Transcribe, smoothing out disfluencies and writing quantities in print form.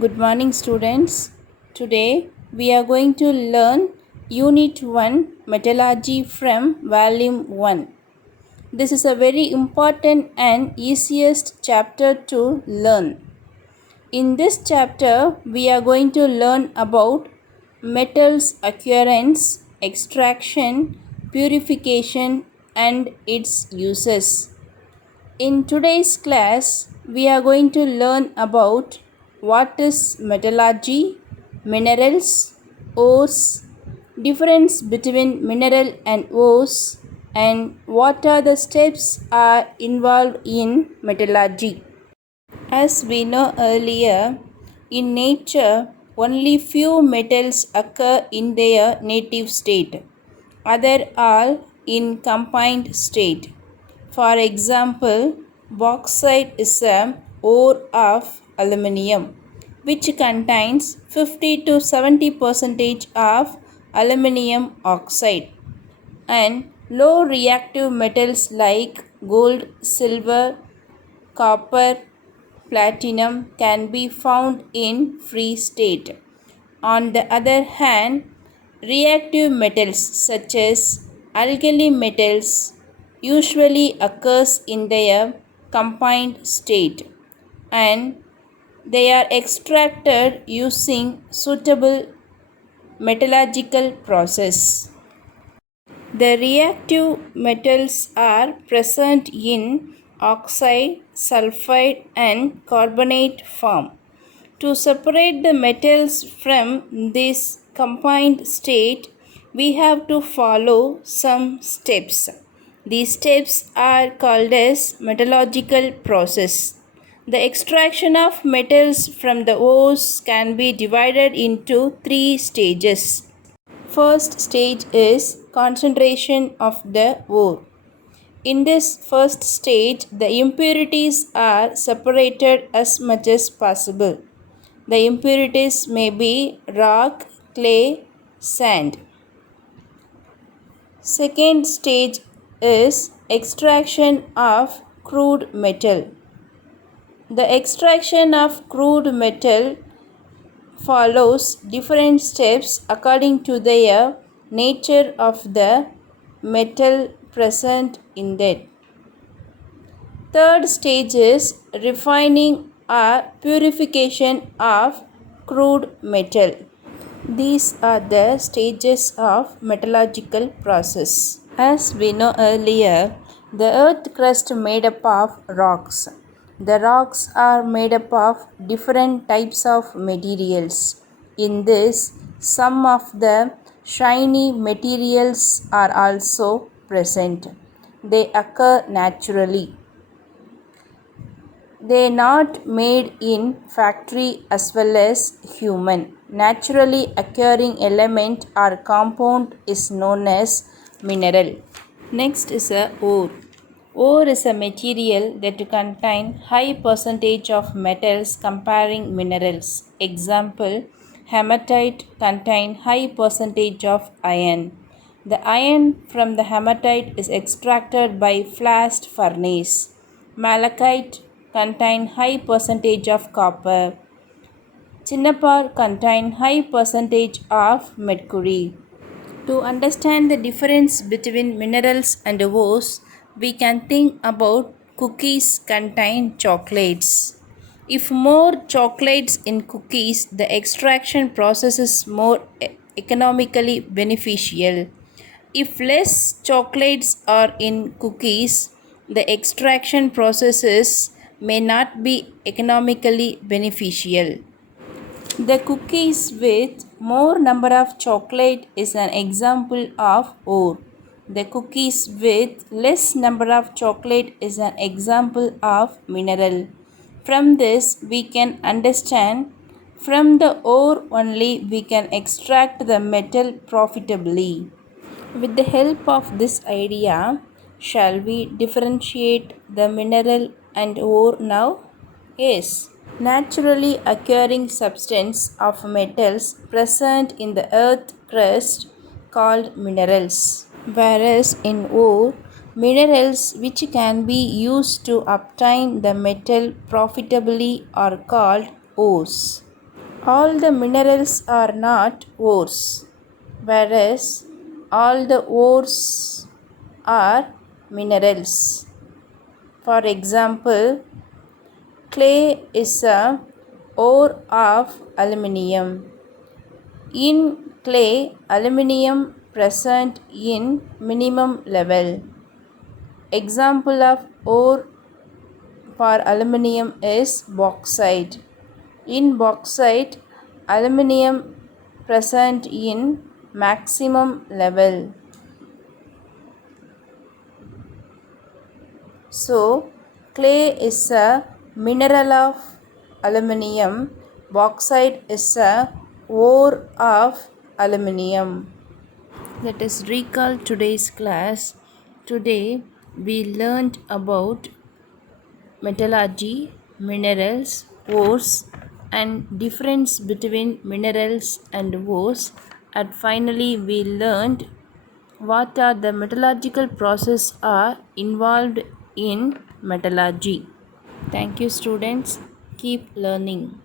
Good morning, students. Today we are going to learn Unit 1 Metallurgy from Volume 1. This is a very important and easiest chapter to learn. In this chapter, we are going to learn about metals occurrence, extraction, purification, and its uses. In today's class, we are going to learn about what is metallurgy, minerals, ores, difference between mineral and ores, and what are the steps are involved in metallurgy. As we know earlier, in nature, only few metals occur in their native state, other all in combined state. For example, bauxite is a ore of aluminium, which contains 50 to 70 percentage of aluminium oxide, and low reactive metals like gold, silver, copper, platinum can be found in free state. On the other hand, reactive metals such as alkali metals usually occurs in their combined state, and they are extracted using suitable metallurgical process. The reactive metals are present in oxide, sulfide, and carbonate form. To separate the metals from this combined state, we have to follow some steps. These steps are called as metallurgical process. The extraction of metals from the ores can be divided into three stages. First stage is concentration of the ore. In this first stage, the impurities are separated as much as possible. The impurities may be rock, clay, sand. Second stage is extraction of crude metal. The extraction of crude metal follows different steps according to their nature of the metal present in it. Third stage is refining or purification of crude metal. These are the stages of metallurgical process. As we know earlier, the earth crust made up of rocks. The rocks are made up of different types of materials. In this, some of the shiny materials are also present. They occur naturally. They not made in factory as well as human. Naturally occurring element or compound is known as mineral. Next is a ore. Ore is a material that contain high percentage of metals comparing minerals. Example, hematite contain high percentage of iron. The iron from the hematite is extracted by blast furnace. Malachite contain high percentage of copper. Chinapar contain high percentage of mercury. To understand the difference between minerals and ores, we can think about cookies contain chocolates. If more chocolates in cookies, the extraction process is more economically beneficial. If less chocolates are in cookies, the extraction processes may not be economically beneficial. The cookies with more number of chocolate is an example of ore. The cookies with less number of chocolate is an example of mineral. From this we can understand from the ore only we can extract the metal profitably. With the help of this idea, shall we differentiate the mineral and ore now? Yes. Naturally occurring substance of metals present in the earth crust called minerals, whereas in ore, minerals which can be used to obtain the metal profitably are called ores. All the minerals are not ores, whereas all the ores are minerals. For example, clay is a ore of aluminium. In clay, aluminium present in minimum level. Example of ore for aluminium is bauxite. In bauxite, aluminium present in maximum level. So, clay is a mineral of aluminium. Bauxite is a ore of aluminium. Let us recall today's class. Today we learned about metallurgy, minerals, ores, and difference between minerals and ores. And finally we learned what are the metallurgical process are involved in metallurgy. Thank you students. Keep learning.